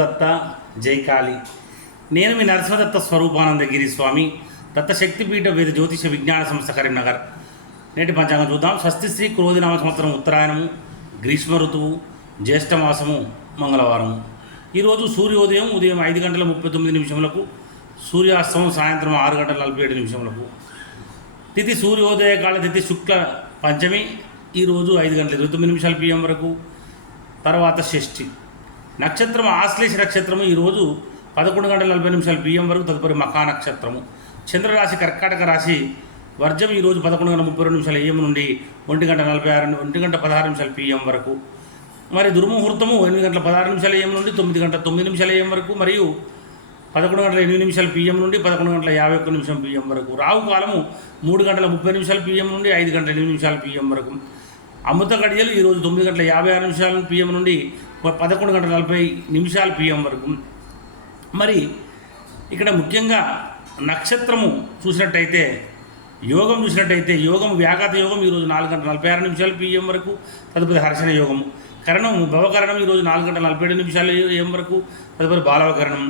దత్త జైకాలి నేను మీ నరసింహదత్త స్వరూపానందగిరి స్వామి దత్త శక్తిపీఠ వేద జ్యోతిష విజ్ఞాన సంస్థ కరీంనగర్. నేటి పంచాంగం చూద్దాం. స్వస్తి శ్రీ క్రోధినామ సంవత్సరం ఉత్తరాయణము గ్రీష్మ ఋతువు జ్యేష్ఠమాసము మంగళవారము. ఈరోజు సూర్యోదయం ఉదయం ఐదు గంటల ముప్పై తొమ్మిది నిమిషములకు సూర్యాస్తమం సాయంత్రం ఆరు గంటల నలభై ఏడు నిమిషములకు. తిథి సూర్యోదయ కాల తిథి శుక్ల పంచమి ఈరోజు ఐదు గంటల ఇరవై తొమ్మిది నిమిషాల పిఎం వరకు. తర్వాత షష్ఠి. నక్షత్రం ఆశ్లేష నక్షత్రము ఈరోజు పదకొండు గంటల నలభై నిమిషాల పిఎం వరకు తదుపరి మకా నక్షత్రము. చంద్రరాశి కర్కాటక రాశి వర్జం ఈరోజు పదకొండు గంటల ముప్పై రెండు నిమిషాల ఏఎం నుండి ఒంటి గంట నలభై ఆరు ఒంటి గంట పదహారు నిమిషాల పిఎం వరకు. మరి దుర్ముహూర్తము ఎనిమిది గంటల పదహారు నిమిషాల ఏఎం నుండి తొమ్మిది గంటల తొమ్మిది నిమిషాల ఏఎం వరకు మరియు పదకొండు గంటల ఎనిమిది నిమిషాల పిఎం నుండి పదకొండు గంటల యాభై ఒక్క నిమిషం పిఎం వరకు. రావు కాలము మూడు గంటల ముప్పై నిమిషాల పిఎం నుండి ఐదు గంటల ఎనిమిది నిమిషాల పిఎం వరకు. అమృత గడియలు ఈరోజు తొమ్మిది గంటల యాభై ఆరు నిమిషాల పిఎం నుండి పదకొండు గంటల నలభై నిమిషాల పిఎం వరకు. మరి ఇక్కడ ముఖ్యంగా నక్షత్రము చూసినట్టయితే యోగం చూసినట్టయితే యోగం వ్యాఘాత యోగం ఈరోజు నాలుగు గంటల నలభై ఆరు నిమిషాలు పిఎం వరకు తదుపరి హర్షణ యోగము. కరణం భవకరణం ఈరోజు నాలుగు గంటల నలభై ఏడు నిమిషాలు ఏం వరకు తదుపరి బాలవకరణం.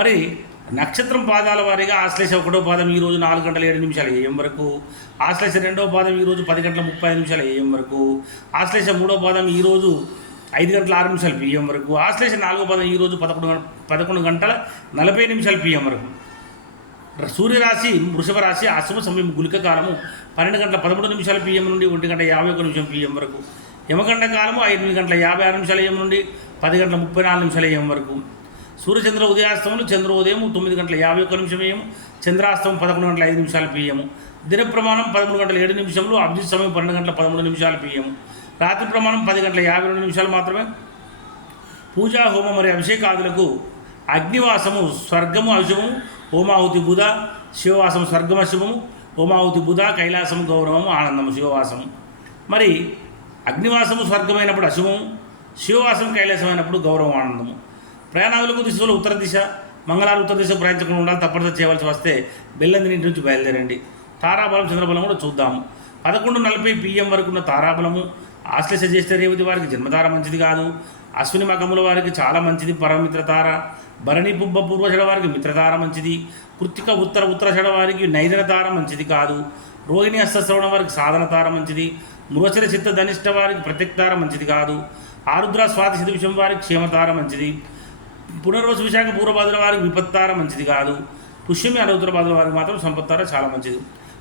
మరి నక్షత్రం పాదాల వారీగా ఆశ్లేష ఒకటో పాదం ఈరోజు నాలుగు గంటల ఏడు నిమిషాలు ఏఎం వరకు. ఆశ్లేష రెండో పాదం ఈరోజు పది గంటల ముప్పై ఐదు నిమిషాలు ఏఎం వరకు. ఆశ్లేష మూడో పాదం ఈరోజు ఐదు గంటల ఆరు నిమిషాలు పిఎం వరకు. ఆశ్లేష నాలుగో పాదం ఈరోజు పదకొండు గంట పదకొండు గంటల నలభై నిమిషాలు పిఎం వరకు. సూర్యరాశి వృషభ రాశి అశుభ సమయం గులిక కాలము పన్నెండు గంటల పదమూడు నిమిషాల పిఎం నుండి ఒంటి గంట యాభై ఒక నిమిషం పిఎం వరకు. యమగండ కాలము ఎనిమిది గంటల యాభై ఆరు నిమిషాల ఏం నుండి పది గంటల ముప్పై నాలుగు నిమిషాల ఏం వరకు. సూర్యచంద్ర ఉదయాస్తములు చంద్రోదయం తొమ్మిది గంటల యాభై ఒక్క నిమిషం వేయము చంద్రాస్తం పదకొండు గంటల ఐదు నిమిషాలు పిఎం దిన ప్రమాణం పదమూడు గంటల ఏడు నిమిషంలో అభిజిత్ సమయం పన్నెండు గంటల పదమూడు నిమిషాలు పిఎం రాత్రి ప్రమాణం పది గంటల యాభై రెండు నిమిషాలు మాత్రమే. పూజా హోమం మరియు అభిషేకాదులకు అగ్నివాసము స్వర్గము అశుభము హోమాహుతి బుధ శివవాసం స్వర్గం అశుభము హోమాహుతి బుధ కైలాసం గౌరవము ఆనందము శివవాసము. మరి అగ్నివాసము స్వర్గమైనప్పుడు అశుభము శివవాసం కైలాసమైనప్పుడు గౌరవం ఆనందము. ప్రయాణాలకు దిశలో ఉత్తర దిశ మంగళవారం ఉత్తర దిశ ప్రయాణించకుండా ఉండాలి తప్పనిసరి చేయవలసి వస్తే బెల్లంది ఇంటి నుంచి బయలుదేరండి. తారాబలం చంద్రబలం కూడా చూద్దాము. పదకొండు నలభై పిఎం వరకు ఉన్న తారాబలము ఆశ్లేష జ్యేష్ఠ రేవతి వారికి జన్మతార మంచిది కాదు. అశ్విని మకముల వారికి చాలా మంచిది పరమిత్రతార భరణి పుబ్బ పూర్వషడ వారికి మిత్రతార మంచిది. కృత్తిక ఉత్తర ఉత్తరషడ వారికి నైదన తార మంచిది కాదు. రోహిణి హస్తశ్రవణ వారికి సాధన తార మంచిది. మృవచర చిత్త ధనిష్ట వారికి ప్రత్యక్తార మంచిది కాదు. ఆరుద్ర స్వాతి విషయం వారికి క్షేమతార మంచిది. పునర్వసు విశాఖ పూర్వభాద్ర వారికి విపత్తార మంచిది కాదు. పుష్యమి అనవుతర భాద్ర వారికి మాత్రం సంపత్తార చాలా మంచిది.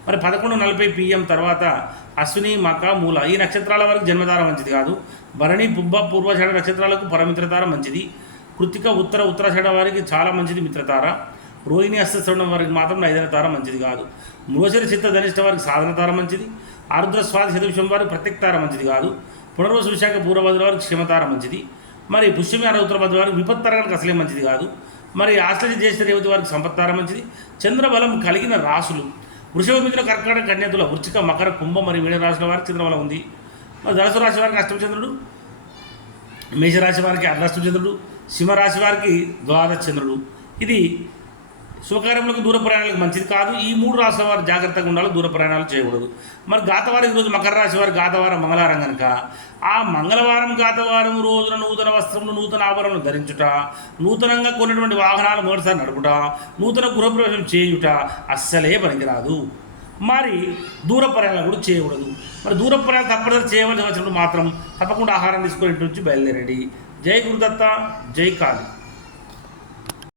మరి పదకొండు నలభై పిఎం తర్వాత అశ్విని మక మూల ఈ నక్షత్రాల వారికి జన్మతార మంచిది కాదు. భరణి పుబ్బ పూర్వషాఢ నక్షత్రాలకు పరమిత్రతార మంచిది. కృతిక ఉత్తర ఉత్తరాషాఢ వారికి చాలా మంచిది మిత్రతార. రోహిణి అస్తశ్రవణం వారికి మాత్రం ఐదన తార మంచిది కాదు. మృగశరి చిత్త ధనిష్ట వారికి సాధన తార మంచిది. ఆరుద్ర స్వాతి శతవిషం వారికి ప్రత్యక్తార మంచిది కాదు. పునర్వసు విశాఖ పూర్వభద్ర వారికి క్షమతార మంచిది. మరి పుష్యమి అర ఉత్తర వారికి విపత్తరానికి అసలే మంచిది కాదు. మరి ఆశ్లజ చేసిన రేవతి వారికి సంపత్తార మంచిది. చంద్రబలం కలిగిన రాసులు. వృషభ మిథున కర్కాటక కన్యతుల వృచ్చిక మకర కుంభ మరియు మీన రాశుల వారికి చంద్రబలం ఉంది. మరి ధనుసు రాశి వారికి అష్టమచంద్రుడు మేషరాశి వారికి అర్ధాష్టమచంద్రుడు సింహరాశి వారికి ద్వాదశ చంద్రుడు. ఇది శుభకార్యములకు దూర ప్రయాణాలకు మంచిది కాదు. ఈ మూడు రాష్ట్రాల వారు జాగ్రత్తగా ఉండాలి దూర ప్రయాణాలు చేయకూడదు. మరి గాతవారం ఈరోజు మకర రాశి వారు గాతవారం మంగళవారం కనుక ఆ మంగళవారం గాతవారం రోజున నూతన వస్త్రములు నూతన ఆభరణలు ధరించుట నూతనంగా కొన్నటువంటి వాహనాలు మొదటిసారి నడుపుట నూతన గృహప్రవేశం చేయుట అస్సలే పనికిరాదు. మరి దూర ప్రయాణాలు కూడా చేయకూడదు. మరి దూర ప్రయాణం తప్పనిసరి చేయవలసి వచ్చినప్పుడు మాత్రం తప్పకుండా ఆహారం తీసుకొని నుంచి బయలుదేరండి. జై గురుదత్త జై కాళీ.